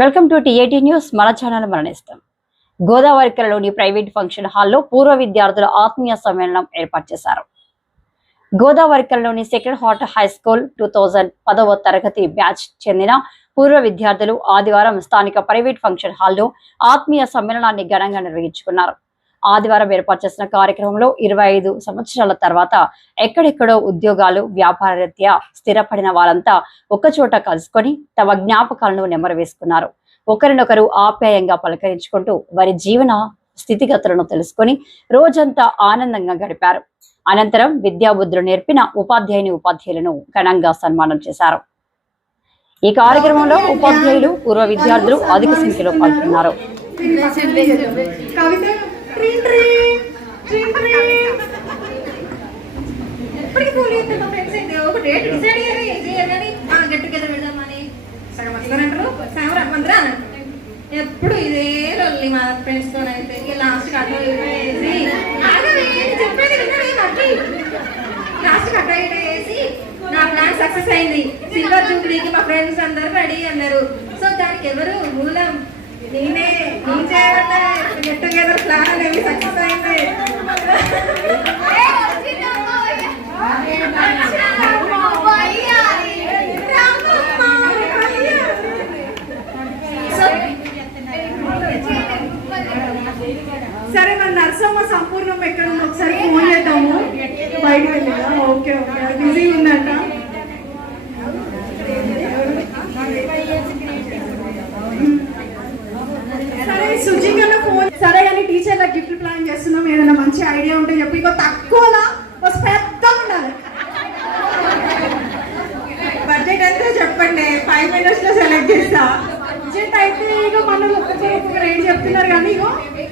Welcome to TAT news. మన channel మరణిస్తాం. గోదావరికరలోని ప్రైవేట్ ఫంక్షన్ హాల్లో పూర్వ విద్యార్థుల ఆత్మీయ సమ్మేళనం ఏర్పాటు చేశారు. గోదావరికరలోని second heart high school two thousand పదవ తరగతి బ్యాచ్ చెందిన పూర్వ విద్యార్థులు ఆదివారం స్థానిక ప్రైవేట్ ఫంక్షన్ హాల్లో ఆత్మీయ సమ్మేళనాన్ని ఘనంగా నిర్వహించుకున్నారు. ఆదివారం ఏర్పాటు చేసిన కార్యక్రమంలో ఇరవై ఐదు సంవత్సరాల తర్వాత ఎక్కడెక్కడో ఉద్యోగాలు వ్యాపార రీత్యా స్థిరపడిన వారంతా ఒకచోట కలుసుకొని తమ జ్ఞాపకాలను నెమరవేసుకున్నారు. ఒకరినొకరు ఆప్యాయంగా పలకరించుకుంటూ వారి జీవన స్థితిగతులను తెలుసుకొని రోజంతా ఆనందంగా గడిపారు. అనంతరం విద్యాబుద్ధులు నేర్పిన ఉపాధ్యాయుని ఉపాధ్యాయులను ఘనంగా సన్మానం చేశారు. ఈ కార్యక్రమంలో ఉపాధ్యాయులు పూర్వ విద్యార్థులు అధిక సంఖ్యలో పాల్గొన్నారు. కవిత ట్రీన్ ట్రీన్ ట్రీన్ ట్రీన్ ఎప్పటికీ ఫోన్ ఫ్రెండ్స్ అయితే ఒక డేట్ డిసైడ్ అయ్యారు ఏం చేయాలని గెట్ టుగెదర్ వెళ్దామని. సగం వస్తారంటారు సగం రమ్మంటారు అని ఎప్పుడు ఇదే లొల్లి మా ఫ్రెండ్స్తో అయితే ఇక లాస్ట్ కట్ వేసి చెప్పేది లాస్ట్ కట్ వేసి నా ప్లాన్ సక్సెస్ అయింది. సిల్వర్ జూబ్లీకి మా ఫ్రెండ్స్ అందరు రెడీ అన్నారు. సో దానికి ఎవరు మూలం? నేనే నేను చేయబడ్డా గెట్ టుగెదర్ ప్లాన్ అనేది సక్సెస్ అయింది సరే మన నర్సమ్మ సంపూర్ణం ఎక్కడ ఒకసారి ఫోన్ చేద్దాము. బయట వెళ్ళిందా ఓకే ఓకే. బిజీ ఉందంట సరే సుజీకన్న ఫోన్ సరే కానీ టీచర్ల గిఫ్ట్ ప్లాన్ చేస్తున్నాం ఏదైనా మంచి ఐడియా ఉంటే చెప్పి. ఇక తక్కువలా పెద్ద ఉండాలి. బడ్జెట్ ఎంత చెప్పండి ఫైవ్ మినిట్స్లో సెలెక్ట్ చేస్తా. బడ్జెట్ అయితే ఇక మనం ఒక్కొక్కరు ఒక్కొక్క రేట్ చెప్తున్నారు కానీ ఇగో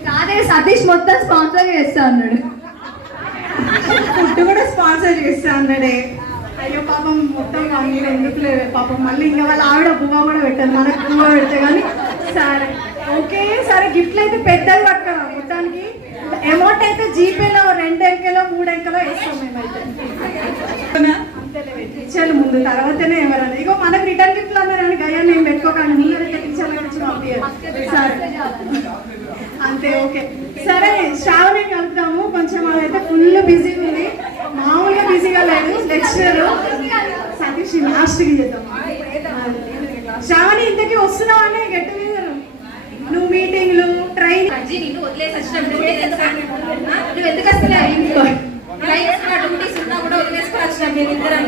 కాదే సతీష్ మొత్తం స్పాన్సర్ చేస్తా అన్నాడు. ఫుడ్ కూడా స్పాన్సర్ చేస్తా అన్నాడే. అయ్యో పాపం మొత్తం మీరు ఎందుకు లేదు పాపం మళ్ళీ ఇంకా వాళ్ళ ఆవిడ బువ్వ కూడా పెట్టారు మనకు బువ్వ పెడితే కానీ సరే. ఓకే సరే గిఫ్ట్లు అయితే పెద్దది మొత్తానికి అమౌంట్ అయితే జీపేలో రెండు అంకెలో మూడు అంకెలో వేస్తాం మేమైతే. ఇచ్చాను ముందు తర్వాతనే ఎవరన్నా ఇగో మనకు రిటర్న్ గిఫ్ట్లు అన్నారు కానీ గయ్యా నేను పెట్టుకోకండి. మీరైతే ఇచ్చాను పంపించారు సరే. అంతే ఓకే. సరే శ్రావణి కలుద్దాము. కొంచెం అదైతే ఫుల్ బిజీగా ఉంది. మామూలుగా బిజీగా లేదు. లెక్చరర్ సతీష్ లాస్ట్కి చేద్దాం. శ్రావణి ఇంతకీ అనే గెట్ టుగెదర్ నువ్వు మీటింగ్లు ట్రైన్ అజ్జి నిన్ను వదిలేసి వచ్చిన డ్యూటీ తెలుసా ఆ? నువ్వు ఎందుకు వస్తలేవు రైట్స్ నా డ్యూటీస్ ఉన్నా కూడా వదిలేసుకొని వచ్చిన మీరు ఇద్దరం.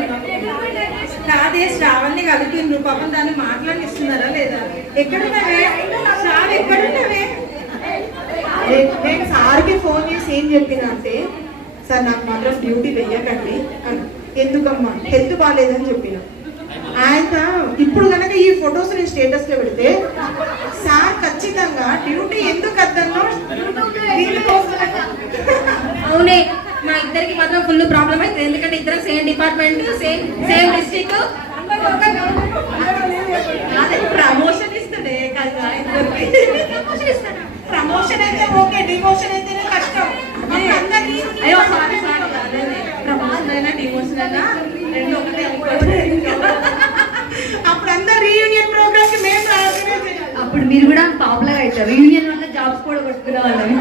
కాదే శ్రావణ్ని కలిపిండ్రు పాపం దాన్ని మాట్లాడిస్తున్నారా లేదా? ఎక్కడున్నావే? శ్రావణ్ ఎక్కడున్నావే? నేను సార్కి ఫోన్ చేసి ఏం చెప్పిన అంటే సార్ నాకు మాత్రం డ్యూటీ వెయ్యకండి. ఎందుకమ్మా? హెల్త్ బాగాలేదని చెప్పిన. ఆయన ఇప్పుడు కనుక ఈ ఫొటోస్ నేను స్టేటస్లో పెడితే సార్ ఖచ్చితంగా డ్యూటీ ఎందుకు దీనికోసమే. అవునే మా ఇద్దరికి మాత్రం ఫుల్ ప్రాబ్లం అయితే ఎందుకంటే ఇద్దరం same department same same district అదే ప్రమోషన్ ఇస్తుండే కదా ఇద్దరికి. ప్రమోషన్ అయితే ఓకే డిమోషన్ అయితేనే కష్టం. అందరినీ ప్రమోషన్ అయినా డిమోషన్ అయినా అప్పుడు అందరు రీయూనియన్ ప్రోగ్రామ్కి మేము అప్పుడు మీరు కూడా పాపులర్ అవుతారు. యూనియన్ వల్ల జాబ్స్ కూడా కొట్టుకునే వాళ్ళని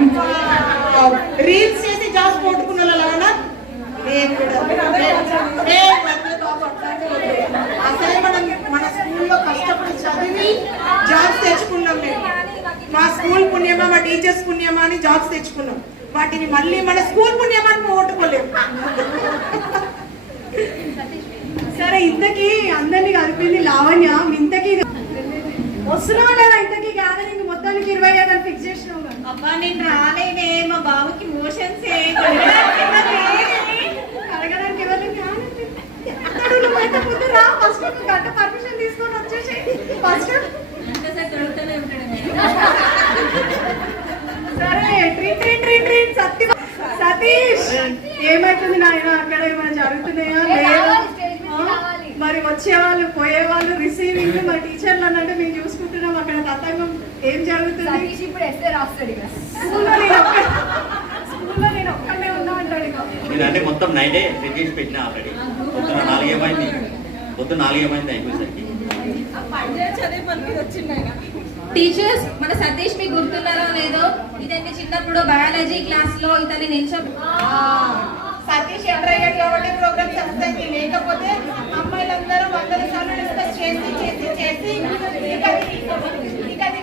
రీల్స్ చేసి జాబ్స్ పోట్టుకున్న వాళ్ళ నేను కూడా. ఏ, వద్దు బాబు, అట్లాంటివి వద్దు. అసలే మనం మన స్కూల్లో కష్టపడి చదివి జాబ్స్ తెచ్చుకున్నాం మేము. మా స్కూల్ పుణ్యమా మా టీచర్స్ పుణ్యమా అని జాబ్స్ తెచ్చుకున్నాం. వాటిని మళ్ళీ మన స్కూల్ పుణ్యమా అని పోగొట్టుకోలేము సరే ఇంతకీ అందరినీ కలిపింది లావణ్య ఇంతకీ వస్తున్నావా లేదా ఇంతకీ గ్యాదరింగ్ మొత్తానికి ఇరవై ఐదు ఫిక్స్ చేసినావు. అబ్బా నేను రాలేదే. మా బాబుకి మోషన్స్ అడగడానికి ఎవరిని కానండి. అతడు నువ్వైతే ముందు రా. ఫస్ట్ ఒక గంట పర్మిషన్ తీసుకొని వచ్చేసి ఫస్ట్ సరే treat treat treat treat Satya Satish! ఏమైతుంది నాయన? అక్కడ ఏమైనా జరుగుతున్నాయా లేదా ఆ? మరి వచ్చేవాళ్ళు పోయేవాళ్ళు రిసీవింగ్ మరి టీచర్లు అన్నట్టు మేము చూసుకుంటున్నాం అక్కడ తతంగం ఏం జరుగుతుంది? సతీష్ ఇప్పుడు ఎస్ఏ రాస్తాడు ఇక. స్కూల్లో నేను స్కూల్లో నేను ఒక్కనే ఉన్నా అంటాడు మొత్తం నైటే సెట్ చేసి పెట్టిన ఆల్రెడీ. పొద్దున నాలుగేమైంది? పొద్దున నాలుగేమైంది అయిపోయేసరికి. టీచర్స్ మన సతీష్ మీకు గుర్తున్నారో లేదో ఇదండి చిన్నప్పుడు బయాలజీ క్లాస్లో ఇతన్ని నిల్చో సతీష్ ఎంటర్ అయ్యాడు కాబట్టి ప్రోగ్రామ్ లేకపోతే అందరూ వందల సార్లు డిస్కస్ చేసి చేసి చేసి ఇక ఇక అది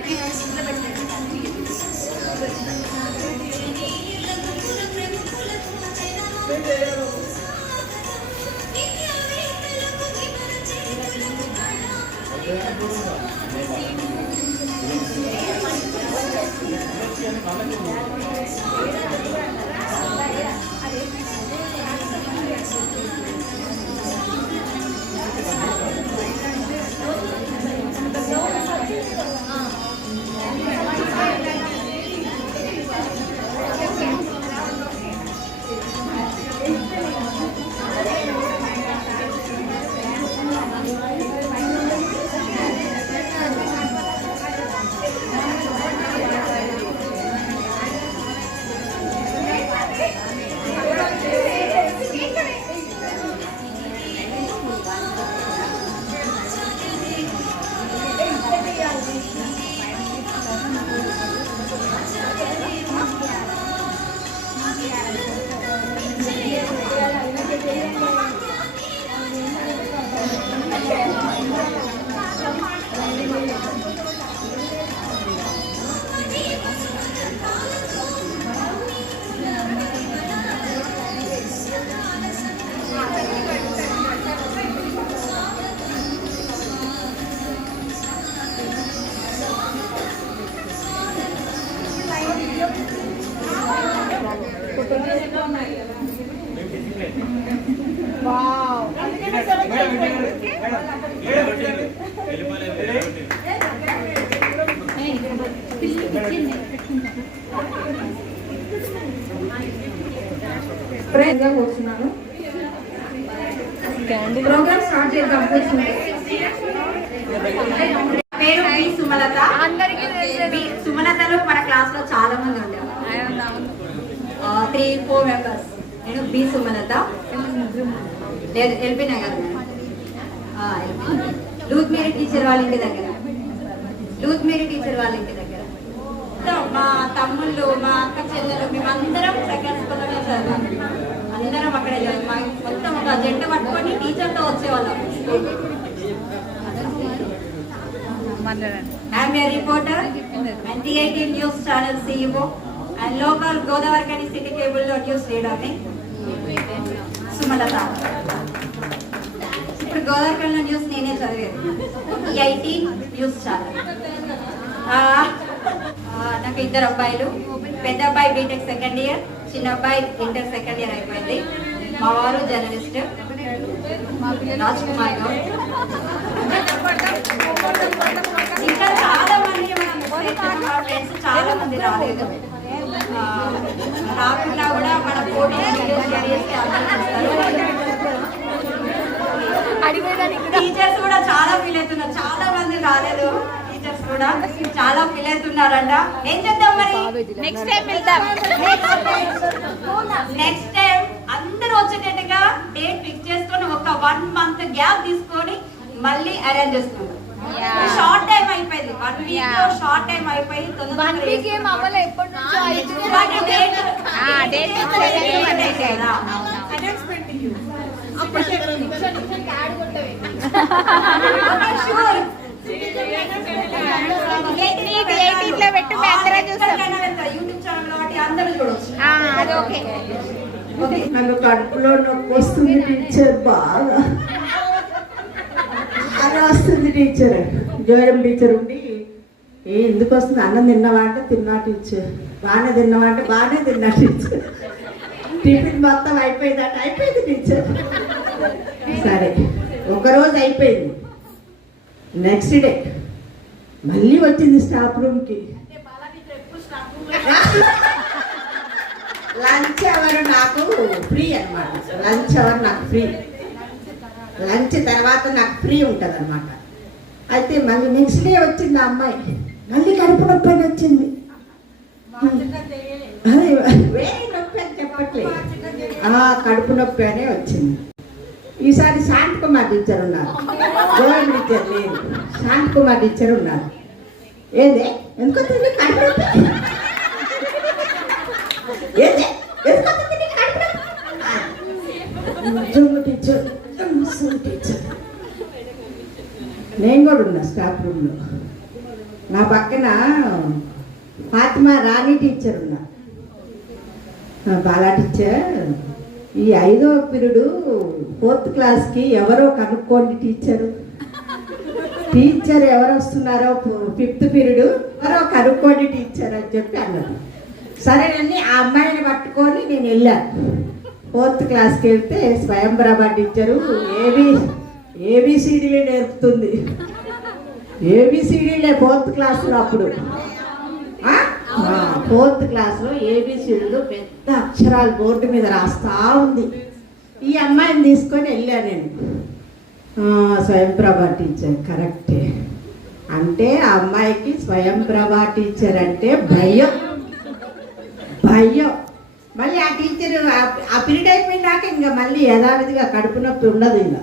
లేదు ఎల్పి నగర్. లూత్ మేరీ టీచర్ వాళ్ళ ఇంటి దగ్గర. లూత్ మేరీ టీచర్ వాళ్ళ ఇంటి దగ్గర. మా తమ్ముళ్ళు మా అక్క చెల్లెలు మేమందరం సెకండ్ స్కూల్లోనే చదివాం. అందరం అక్కడ మా మొత్తం ఒక జెండ పట్టుకొని టీచర్తో వచ్చేవాళ్ళం. I'm a reporter and the18 News Channel and local Godavari Godavarkani city కేబుల్లో news Leader ని సుమలత ఇప్పుడు గోదావరికల్లో న్యూస్ నేనే చదివేది. ఐటీ న్యూస్ ఛానల్ నాకు ఇద్దరు అబ్బాయిలు. పెద్ద అబ్బాయి బీటెక్ సెకండ్ ఇయర్ చిన్న అబ్బాయి ఇంటర్ సెకండ్ ఇయర్ అయిపోయింది. మా వారు జర్నలిస్ట్ రాజ్ కుమార్ గౌడ్ ఇంకా చాలా మంది మన ఫ్రెండ్స్ చాలా మంది రాలేదు. రాకుండా కూడా మన పోటీ. టీచర్స్ కూడా చాలా ఫీల్ అవుతున్నారు. చాలా మంది రాలేదు. టీచర్స్ కూడా చాలా ఫీల్ అవుతున్నారంట. ఏం చేద్దాం మరి? నెక్స్ట్ టైం వెళ్దాం. నెక్స్ట్ టైం అందరూ వచ్చేటట్టుగా డేట్ ఫిక్స్ చేసుకొని ఒక వన్ మంత్ గ్యాప్ తీసుకొని మళ్ళీ అరేంజ్ చేస్తున్నాం షార్ట్ టైం అయిపోయింది. షార్ట్ టైం అయిపోయి వన్ వీక్ ఏం అవ్వలే ఎప్పటి యూట్యూబ్ ఛానల్ కాబట్టి అందరూ నాకు కడుపులో నొప్పి వస్తుంది టీచర్ బాగా. వస్తుంది టీచర్. జోయం టీచర్ ఉండి ఏ ఎందుకు వస్తుంది? అన్నం తిన్నావా అంటే తిన్నా టీచర్ బాగానే తిన్నావా అంటే బాగానే తిన్నా టీచర్ టిఫిన్ మొత్తం అయిపోయిందట అయిపోయింది టీచర్. సరే ఒకరోజు అయిపోయింది. నెక్స్ట్ డే మళ్ళీ వచ్చింది స్టాఫ్ రూమ్కి లంచ్ అవర్ నాకు ఫ్రీ అన్నమాట. లంచ్ అవర్ నాకు ఫ్రీ లంచ్ తర్వాత నాకు ఫ్రీ ఉంటుంది అనమాట అయితే మళ్ళీ నెక్స్ట్ డే వచ్చింది ఆ అమ్మాయి. మళ్ళీ కడుపు నొప్పి అని వచ్చింది. అదే వేరే నొప్పి అని చెప్పట్లేదు ఆ, కడుపు నొప్పి అనే వచ్చింది. ఈసారి శాంత్ కుమార్ టీచర్ ఉన్నారు. గోవింద్ టీచర్ లేదు. శాంత్ కుమార్ టీచర్ ఉన్నారు. ఏదే? ఎందుకు తిని కడుపు నొప్పి? ఏదే? ఎందుకు తిని కడుపు నొప్పి? జుమ్ము టీచర్ టీచర్. నేను కూడా ఉన్నా స్టాఫ్ రూమ్లో. నా పక్కన ఫాతిమా రాణి టీచర్ ఉన్నా బాలా టీచర్ ఈ ఐదో పిరియడు ఫోర్త్ క్లాస్కి ఎవరో కనుక్కోండి టీచరు టీచర్ ఎవరు వస్తున్నారో ఫిఫ్త్ పీరియడ్ ఎవరో కనుక్కోండి టీచర్ అని చెప్పి అన్నారు సరేనని ఆ అమ్మాయిని పట్టుకొని నేను వెళ్ళాను. ఫోర్త్ క్లాస్కి వెళ్తే స్వయంప్రభ టీచరు ఏబి ఏబిసిడీలే నేర్పుతుంది. ఏబిసిడీలే ఫోర్త్ క్లాస్లో అప్పుడు. ఫోర్త్ క్లాస్లో ఏబిసిడీలు పెద్ద అక్షరాలు బోర్డు మీద రాస్తా ఉంది. ఈ అమ్మాయిని తీసుకొని వెళ్ళాను నేను. స్వయంప్రభ టీచర్ కరెక్టే. అంటే ఆ అమ్మాయికి స్వయంప్రభ టీచర్ అంటే భయం. భయం. మళ్ళీ ఆ టీచర్ ఆ- ఆ పీరియడ్ అయిపోయినాక ఇంకా మళ్ళీ యథావిధిగా కడుపు నొప్పి ఉండదు ఇంకా.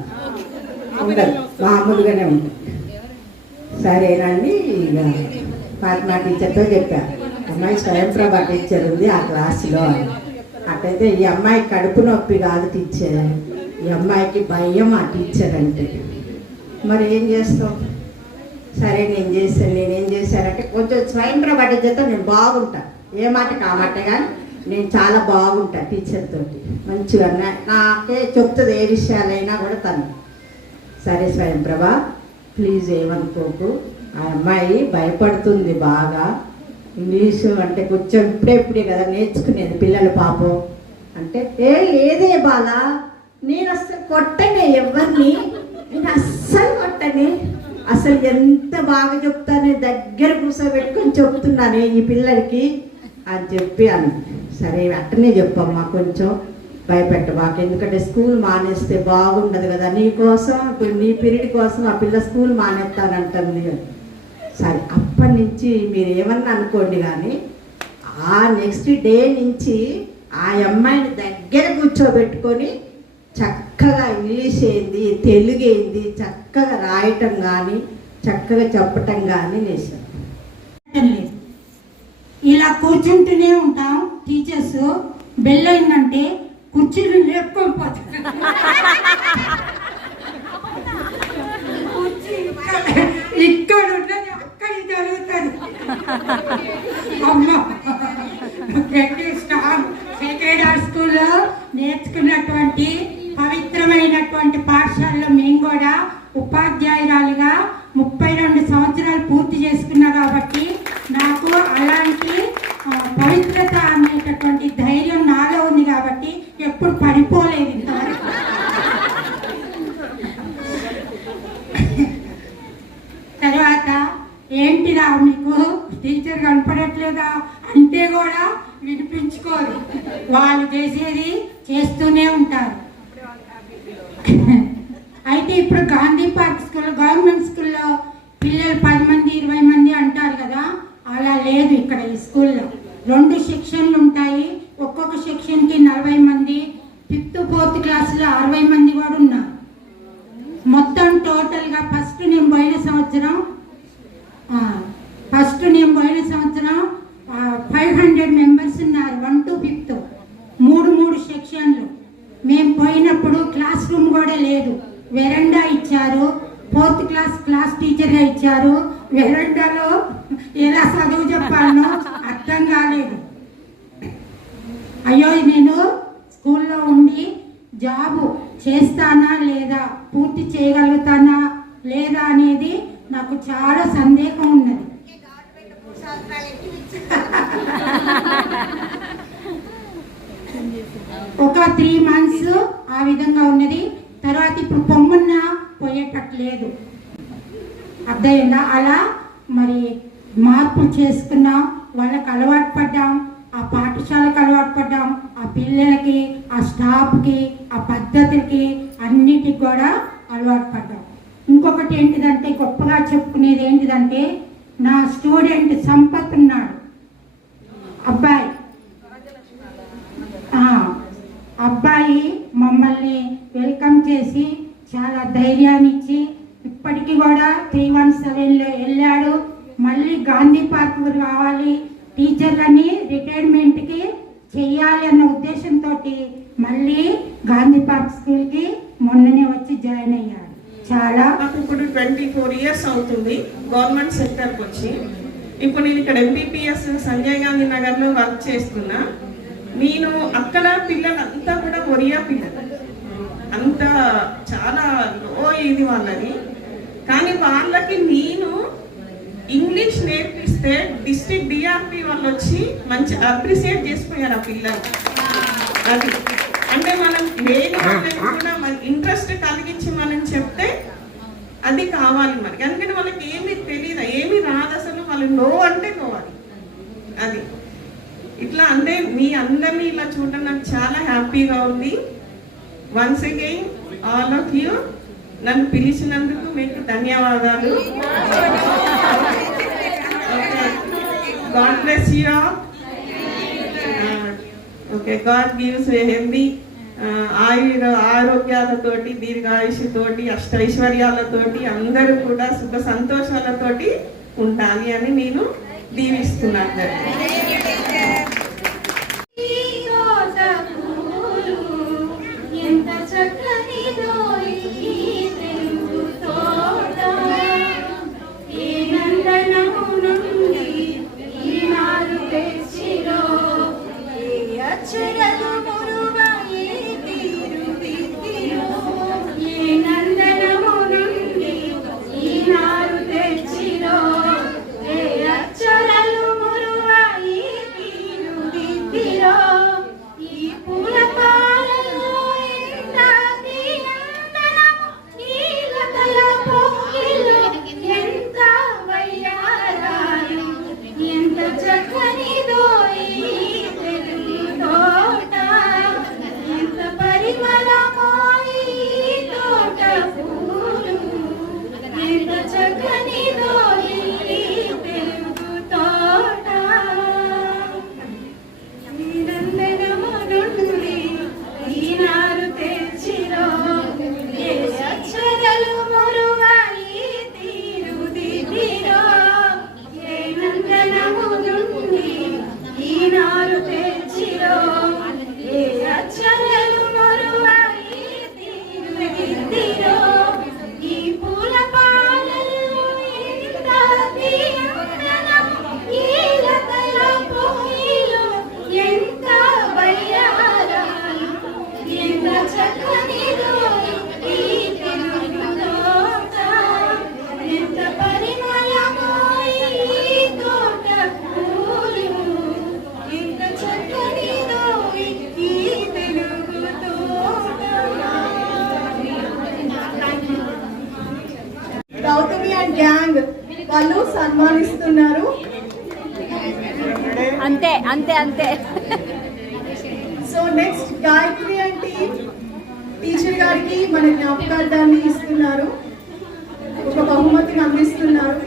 ఉండదు. మామూలుగానే ఉంటుంది సరేనండి ఇక ఫాతిమా టీచర్తో చెప్పా. అమ్మాయి స్వయంప్రభ టీచర్ ఉంది ఆ క్లాసులో అని. అట్టయితే ఈ అమ్మాయి కడుపు నొప్పి కాదు టీచర్. ఈ అమ్మాయికి భయం ఆ టీచర్ అంటే. మరి ఏం చేస్తాం సరే నేను చేశాను నేనేం చేశానంటే కొంచెం స్వయంప్రభ టీచర్తో నేను బాగుంటా. ఏ మాట కామాట కానీ నేను చాలా బాగుంటా టీచర్ తోటి. మంచిగా నాకే చెప్తుంది ఏ విషయాలైనా కూడా తను. సరే స్వయం ప్రభా ప్లీజ్ ఏమనుకోకు ఆ అమ్మాయి భయపడుతుంది బాగా. ఇంగ్లీషు అంటే కొంచెం ఇప్పుడే కదా నేర్చుకునేది పిల్లలు పాపం. అంటే ఏ లేదే బాల. నేను అస్సలు కొట్టనే ఎవరిని నేను అస్సలు కొట్టనే. అసలు ఎంత బాగా చెప్తానే దగ్గర కూర్చోబెట్టుకొని చెప్తున్నానే ఈ పిల్లలకి. అని చెప్పి అని. సరే అట్టనే చెప్పమ్మా కొంచెం. భయపెట్టబాకు ఎందుకంటే స్కూల్ మానేస్తే బాగుండదు కదా. నీ కోసం ఇప్పుడు నీ పీరియడ్ కోసం ఆ పిల్ల స్కూల్ మానేస్తానంటుంది సరే అప్పటి నుంచి మీరు ఏమన్నా అనుకోండి కానీ ఆ నెక్స్ట్ డే నుంచి ఆ అమ్మాయిని దగ్గర కూర్చోబెట్టుకొని చక్కగా ఇంగ్లీష్ ఏంది తెలుగు ఏంది చక్కగా రాయటం కానీ చక్కగా చెప్పటం కానీ నేర్చాను లేదు. ఇలా కూర్చుంటూనే ఉంటాం టీచర్స్. బెల్ అయిందంటే కుర్చీలు లేపుకొని కుర్చీ ఇక్కడ- ఇక్కడ ఉన్నది అక్కడికి జరుగుతుంది అమ్మ గట్టి స్టార్ స్కూల్లో నేర్చుకున్నటువంటి పవిత్రమైనటువంటి పాఠశాలలో మేము కూడా ఉపాధ్యాయురాలుగా ముప్పై రెండు సంవత్సరాలు పూర్తి చేసుకున్నా కాబట్టి నాకు అలాంటి పవిత్రత అనేటటువంటి ధైర్యం నాలో ఉంది కాబట్టి ఎప్పుడు పడిపోలేదు ఇంతవరకు. తర్వాత ఏంటిరా మీకు? టీచర్ కనపడట్లేదా? అంటే కూడా వినిపించుకోరు. వాళ్ళు చేసేది చేస్తూనే ఉంటారు. అయితే ఇప్పుడు గాంధీ పార్క్ స్కూల్ గవర్నమెంట్ స్కూల్లో పిల్లలు పది మంది ఇరవై మంది అంటారు కదా? అలా లేదు ఇక్కడ ఈ స్కూల్లో. రెండు సెక్షన్లు ఉంటాయి. ఒక్కొక్క సెక్షన్కి నలభై మంది. ఫిఫ్త్ ఫోర్త్ క్లాస్లో అరవై మంది కూడా ఉన్నారు మొత్తం టోటల్గా ఫస్ట్ నేను పోయిన సంవత్సరం ఫస్ట్ నేను పోయిన సంవత్సరం ఫైవ్ హండ్రెడ్ మెంబర్స్ ఉన్నారు వన్ టు ఫిఫ్త్. మూడు మూడు సెక్షన్లు. మేము పోయినప్పుడు క్లాస్ రూమ్ కూడా లేదు. వెరండా ఇచ్చారు. ఫోర్త్ క్లాస్ క్లాస్ టీచర్గా ఇచ్చారు. వెరండాలో ఎలా చదువు చెప్పాలో రాలేదు. కాలేదు అయ్యో నేను స్కూల్లో ఉండి జాబు చేస్తానా లేదా పూర్తి చేయగలుగుతానా లేదా అనేది నాకు చాలా సందేహం ఉన్నది. ఒక త్రీ మంత్స్ ఆ విధంగా ఉన్నది. తర్వాత ఇప్పుడు పొమ్మున్న పోయేటట్లేదు. అర్థమైందా? అలా మరి మార్పు చేసుకున్నాం. వాళ్ళకి అలవాటు పడ్డాం ఆ పాఠశాలకు అలవాటు పడ్డాం ఆ పిల్లలకి ఆ స్టాఫ్కి ఆ పద్ధతులకి అన్నిటికి కూడా అలవాటు పడ్డాం. ఇంకొకటి ఏంటిదంటే గొప్పగా చెప్పుకునేది ఏంటిదంటే నా స్టూడెంట్ సంపత్ ఉన్నాడు. అబ్బాయి. అబ్బాయి మమ్మల్ని వెల్కమ్ చేసి చాలా ధైర్యాన్ని ఇచ్చి ఇప్పటికీ కూడా త్రీ వన్ సెవెన్లో వెళ్ళాడు. మళ్ళీ గాంధీ పార్క్ కావాలి టీచర్లని రిటైర్మెంట్కి చెయ్యాలి అన్న ఉద్దేశంతో మళ్ళీ గాంధీ పార్క్ స్కూల్కి మొన్ననే వచ్చి జాయిన్ అయ్యాడు చాలా నాకు ఇప్పుడు ట్వంటీ ఫోర్ ఇయర్స్ అవుతుంది గవర్నమెంట్ సెక్టర్కి వచ్చి. ఇప్పుడు నేను ఇక్కడ ఎంబీపీఎస్ సంజయ్ గాంధీ నగర్లో వర్క్ చేస్తున్నా. నేను అక్కడ పిల్లలంతా కూడా ఒరియా పిల్లలు. అంత చాలా లో ఇది వాళ్ళని కానీ వాళ్ళకి నేను ఇంగ్లీష్ నేర్పిస్తే డిస్ట్రిక్ట్ డిఆర్పి వాళ్ళు వచ్చి మంచి అప్రిసియేట్ చేసిపోయారు ఆ పిల్లలు. అది. అంటే మనం లేని కూడా మన ఇంట్రెస్ట్ కలిగించి మనం చెప్తే అది కావాలి మనకి. అందుకని వాళ్ళకి ఏమీ తెలియదు ఏమీ రాదు అసలు. వాళ్ళు నో అంటే నో అది అది. ఇట్లా అంటే మీ అందరినీ ఇలా చూడడం నాకు చాలా హ్యాపీగా ఉంది. Once again all of you నన్ను పిలిచినందుకు మీకు ధన్యవాదాలు. God bless you okay God gives healthy ఆయుర ఆరోగ్యాలతోటి దీర్ఘాయుషుతోటి అష్టైశ్వర్యాలతోటి అందరూ కూడా సుఖ సంతోషాలతోటి ఉండాలి అని నేను దీవిస్తున్నాను. సో నెక్స్ట్ గాయత్రి అంటే టీచర్ గారికి మన జ్ఞాపకార్థాన్ని ఇస్తున్నారు. ఒక బహుమతిని అందిస్తున్నారు.